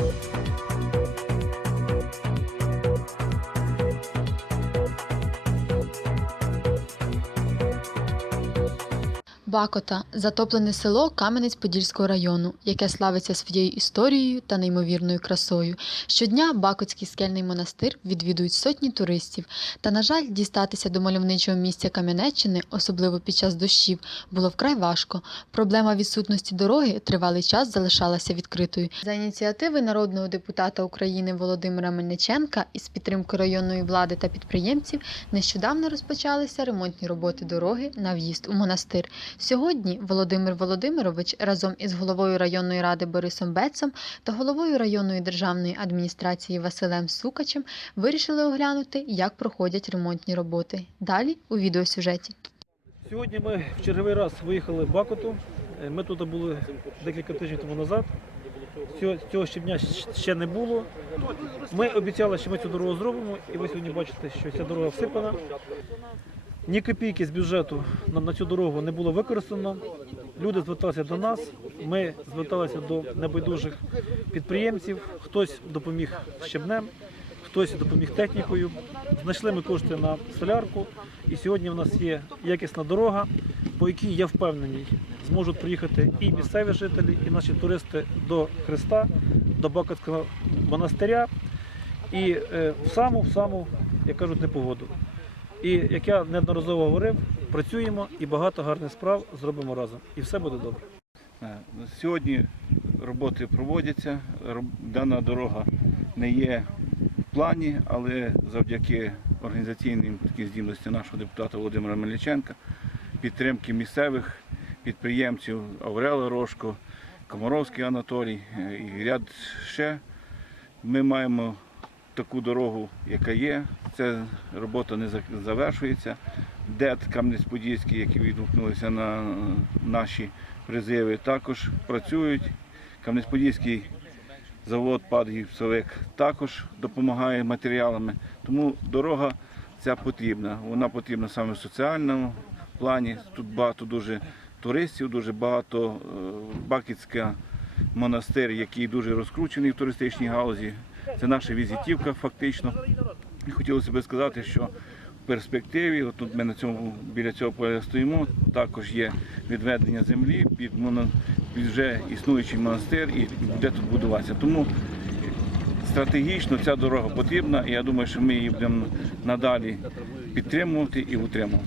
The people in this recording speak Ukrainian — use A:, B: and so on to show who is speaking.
A: Thank you. Бакота затоплене село Кам'янець-Подільського району, яке славиться своєю історією та неймовірною красою. Щодня Бакотський скельний монастир відвідують сотні туристів. Та, на жаль, дістатися до мальовничого місця Кам'янеччини, особливо під час дощів, було вкрай важко. Проблема відсутності дороги тривалий час залишалася відкритою. За ініціативи народного депутата України Володимира Мельниченка із підтримкою районної влади та підприємців нещодавно розпочалися ремонтні роботи дороги на в'їзд у монастир. Сьогодні Володимир Володимирович разом із головою районної ради Борисом Бецом та головою районної державної адміністрації Василем Сукачем вирішили оглянути, як проходять ремонтні роботи. Далі у відеосюжеті.
B: Сьогодні ми в черговий раз виїхали в Бакоту. Е, Ми тут були декілька тижнів тому назад. Цього, цього щодня ще не було. Ми обіцяли, що ми цю дорогу зробимо, і ви сьогодні бачите, що ця дорога всипана. Ні копійки з бюджету на, на цю дорогу не було використано. Люди зверталися до нас, ми зверталися до небайдужих підприємців. Хтось допоміг щебнем, хтось допоміг технікою. Знайшли ми кошти на солярку, і сьогодні в нас є якісна дорога, по якій я впевнений, зможуть приїхати і місцеві жителі, і наші туристи до Христа, до Бакотського монастиря і е, в саму, в саму, як кажуть, непогоду. І як я неодноразово говорив, працюємо і багато гарних справ зробимо разом. І все буде добре.
C: Е, Сьогодні роботи проводяться. Дана дорога не є в плані, але завдяки організаційним такій здібності нашого депутата Володимира Мельниченка, підтримки місцевих підприємців Аврела Рожко, Комаровський Анатолій е, і ряд ще. Ми маємо таку дорогу, яка є. Ця робота не завершується. ДЕТ Кам'янець-Подільський, які відгукнулися на наші призиви, також працюють. Кам'янець-Подільський завод «Падгіпсовик» також допомагає матеріалами. Тому дорога ця потрібна. Вона потрібна саме в соціальному плані. Тут багато дуже туристів, дуже багато е, Бакітська монастир, який дуже розкручений в туристичній галузі. Це наша візитівка фактично. І хотілося б сказати, що в перспективі, от тут ми на цьому біля цього поля стоїмо, також є відведення землі під, моно, під вже існуючий монастир і буде тут будуватися. Тому стратегічно ця дорога потрібна, і я думаю, що ми її будемо надалі підтримувати і утримувати.